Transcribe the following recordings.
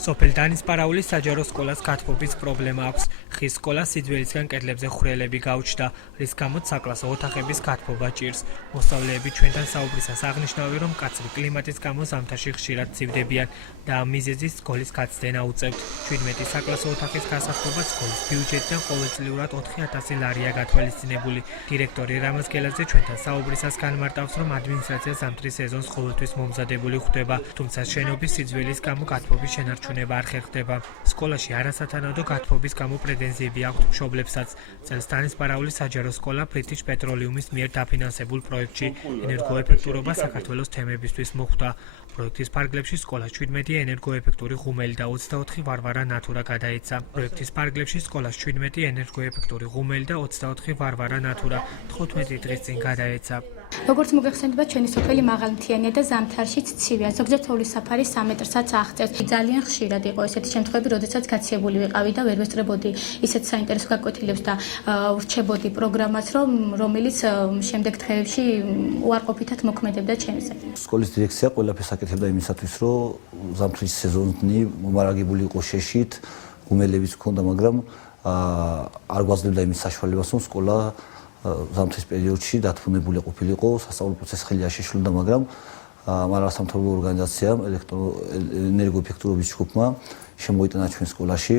სოფელ დანისპარაულის საჯარო სკოლას გათბობის პრობლემა აქვს. ხის სკოლა სიძველისგან კედლებზე ხვრელები გაუჩნდა, რის გამოც საკლასო ოთახების გათბობა ჭირს. მოსწავლეები ჩვენთან საუბრისას აღნიშნავენ, რომ მკაცრი კლიმატის გამო ზამთარში ხშირად ცივდებიან და ამ მიზეზის სკოლის გაცდენა უწევთ. 17 საკლასო ოთახის გასახდობა სკოლის ბიუჯეტიდან ყოველწლიურად 4,000 ლარია გათვალისწინებული. დირექტორი რამაზ გელაძე ჩვენთან საუბრისას განმარტავს, რომ ადმინისტრაცია ზამთრის სეზონს ყოველთვის მომზადებული ხვდება, თუმცა შენობის სიძველის გამო გათბობის შენარჩუნება არ ხერხდება. სკოლაში არასათანადო გათბობის გამო პრეტენზიები აქვთ მშობლებსაც. წელს დანისპარაულის საჯარო სკოლა ბრიტიშ პეტროლიუმის მიერ დაფინანსებულ პროექტში ენერგოეფექტურობა საქართველოს თემებისთვის მოხვდა. პროექტის ფარგლებში სკოლას 17 ენერგოეფექტური ღუმელი და 24 ვარვარა ნატურა გადაეცა. პროექტის ფარგლებში სკოლას 17 ენერგოეფექტური ღუმელი და 24 ვარვარა ნატურა 15 დღის წინ გადაეცა. როგორც მოგეხსენებათ, ჩვენი სოფელი მაღალმთიანია და ზამთარშიც ცივია. ზოგჯერ თოვლის საფარი 3 მეტრსაც აღწევს. ძალიან ხშირად იყო ესეთი შემთხვევები, როდესაც გაცილებული ვიყავი და ვერ ვესწრებოდი ისეთ საინტერესო გაკვეთილებს და ვრჩებოდი პროგრამას, რომელიც შემდეგ დღეებში უარყოფითად მოქმედებდა ჩემზე. სკოლის დირექცია ყველაფერს აკეთებდა იმისათვის, რომ ზამთრის სეზონი მომარაგებული იყო შეშით, ღუმელებიც ჰქონდა, მაგრამ არ გვაძლევდა იმის საშუალებას, რომ სკოლა ზამთრის პერიოდში დათბუნებული ყოფილიყო, სასწავლო პროცესი ხელი არ შეშლოდა, მაგრამ არასამთავრობო ორგანიზაციამ ენერგოეფექტურობის ჯგუფმა შემოიტანა ჩვენ სკოლაში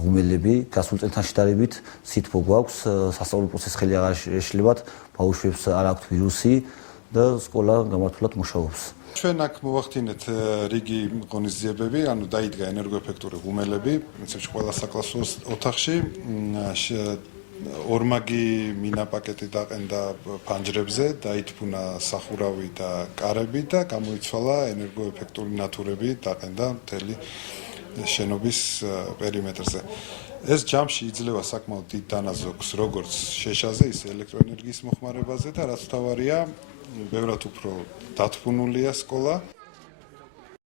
ღუმელები, გასულ წელთან შედარებით სითბო გვაქვს, სასწავლო პროცესი ხელი აღარ შეშლებათ, ბავშვებს არ აქვთ ვირუსი და სკოლა გამართულად მუშაობს. ჩვენ აქ მოვახდინეთ რიგი ღონისძიებები, ანუ დაიდგა ენერგოეფექტური ღუმელები, პრინციპში ყველა საკლასო ოთახში. ორმაგი მინაპაკეტი დაყენდა ფანჯრებზე, დაითბუნა სახურავი და კარები და გამოიცვალა ენერგოეფექტური ნატურები, დაყენდა მთელი შენობის პერიმეტრზე. ეს ჯამში იძლევა საკმაოდ დიდ დანაზოგს, როგორც შეშაზე, ისე ელექტროენერგიის მოხმარებაზე და რაც მთავარია, ბევრად უფრო დათბუნულია სკოლა.